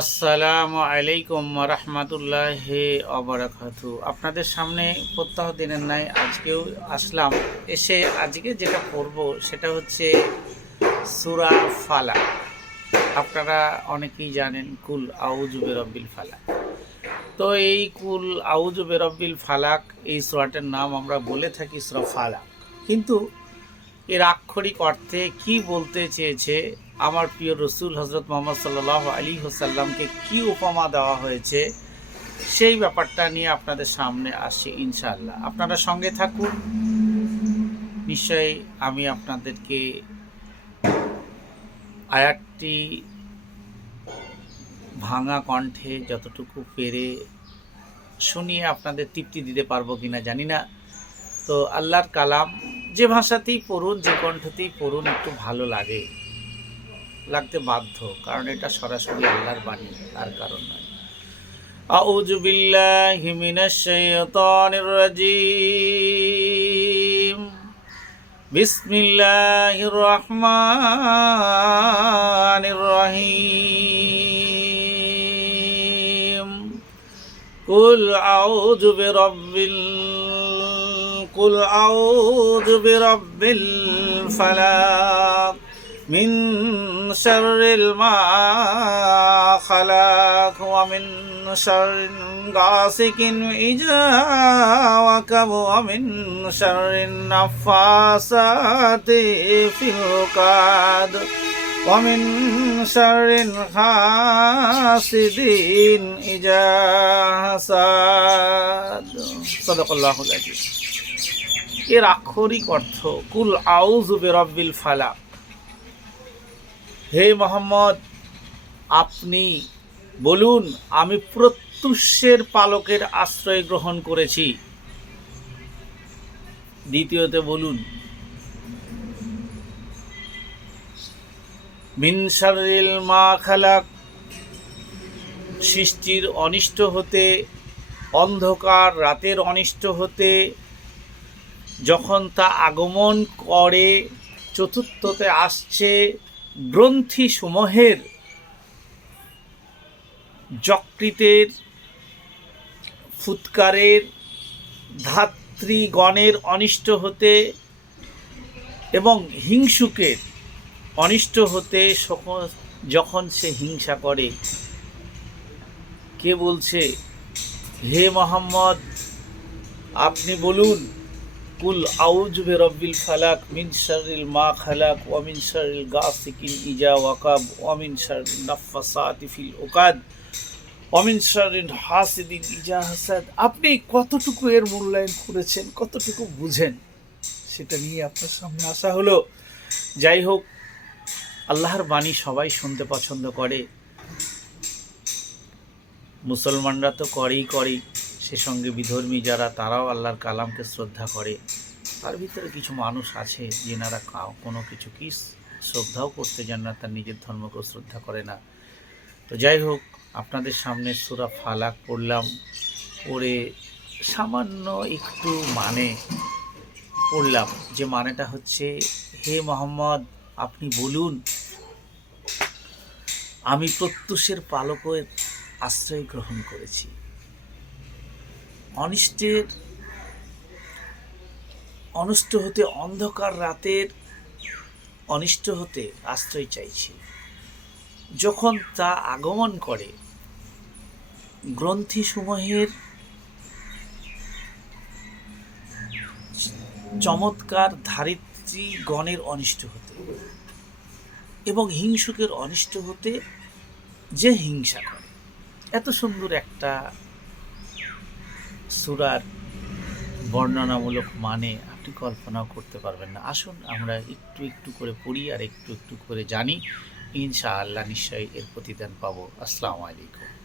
আসসালামু আলাইকুম রহমতুল্লাহ অবরাকাতু আপনাদের সামনে প্রত্যহ দিনের নাই আজকেও আসলাম। এসে আজকে যেটা পড়ব সেটা হচ্ছে সুরা ফালা আপনারা অনেকেই জানেন কুল আউজু বেরব্বিল ফালাক। তো এই কুল আউজু বেরব্বিল ফালাক এই সুরাটার নাম আমরা বলে থাকি সুরা ফালাক। কিন্তু এর আক্ষরিক অর্থে কি বলতে চেয়েছে আমার প্রিয় রসুল হজরত মোহাম্মদ সাল্লাহ আলী হোসাল্লামকে কি উপমা দেওয়া হয়েছে, সেই ব্যাপারটা নিয়ে আপনাদের সামনে আসি ইনশাআল্লাহ। আপনারা সঙ্গে থাকুন। নিশ্চয়ই আমি আপনাদেরকে আয়াতটি ভাঙা কণ্ঠে যতটুকু পেরে শুনিয়ে আপনাদের তৃপ্তি দিতে পারব কিনা জানি না। তো আল্লাহর কালাম, যে ভাষাতেই পড়ুন, যে কণ্ঠতেই পড়ুন, একটু ভালো লাগে। লাগতে বাধ্য কারণ এটা সরাসরি আল্লাহর বাণী আর কারণ নয় أعوذ بالله من الشيطان الرجيم بسم الله الرحمن الرحيم قل أعوذ برب ال- قل أعوذ برب الفلق من شر ما خلق ومن شر غاسق إذا وكب ومن شر النفاسات في العقد ومن شر حاسد إذا حسد صدق الله العظيم এর আক্ষরিক অর্থ কুল আউযু বিরাব্বিল ফালাক হে মোহাম্মদ, আপনি বলুন, আমি প্রত্যুষের পালকের আশ্রয় গ্রহণ করেছি। দ্বিতীয়তে বলুন মিনসারিল মা খালাক, সৃষ্টির অনিষ্ট হতে, অন্ধকার রাতের অনিষ্ট হতে, যখন তা আগমন করে, চতুর্থতে আসছে গ্রন্থি সমূহের যকৃতের, ফুৎকারের, ধাত্রীগণের অনিষ্ট হতে এবং হিংসুকের অনিষ্ট হতে যখন সে হিংসা করে, কে বলছে, হে মোহাম্মদ, আপনি বলুন কুল আউজ বে রব্বিল ফালাক মিন শারিল মা খালাক ওয়া মিন শারিল গাসিকিন ইজা ওয়াকাব ওয়া মিন শারিল নাফাসাতি ফিল উকাদ ওয়া মিন শারিল হাসিদিন ইজা হাসাদ। আপনি কতটুকু এর মূল্যায়ন করেছেন, কতটুকু বুঝেন, সেটা নিয়ে আপনার সামনে আসা হলো। যাই হোক, আল্লাহর বাণী সবাই শুনতে পছন্দ করে। মুসলমানরা তো করেই করেই। সে সঙ্গে বিধর্মী যারা, তারাও আল্লাহর কালামকে শ্রদ্ধা করে। তার ভিতরে কিছু মানুষ আছে যেনারা কোনো কিছু কি শ্রদ্ধাও করতে যান না, তার নিজের ধর্মকেও শ্রদ্ধা করে না। তো যাই হোক, আপনাদের সামনে সুরা ফালাক পড়লাম। পড়ে সামান্য একটু মানে পড়লাম, যে মানেটা হচ্ছে, হে মোহাম্মদ, আপনি বলুন, আমি প্রত্যুষের পালকের আশ্রয় গ্রহণ করেছি। অনিষ্টের, অনিষ্ট হতে অন্ধকার রাতের অনিষ্ট হতে আশ্রয় চাইছি। যখন তা আগমন করে, গ্রন্থিসমূহের চমৎকার ধারিত্রী গণের অনিষ্ট হতে এবং হিংসুকের অনিষ্ট হতে যে হিংসা করে। এত সুন্দর একটা সুরার বর্ণনামূলক মানে আপনি কল্পনাও করতে পারবেন না। আসুন আমরা একটু একটু করে পড়ি আর একটু একটু করে জানি। ইনশাআল্লাহ নিশ্চয়ই এর প্রতিদান পাবো। আসসালামু আলাইকুম।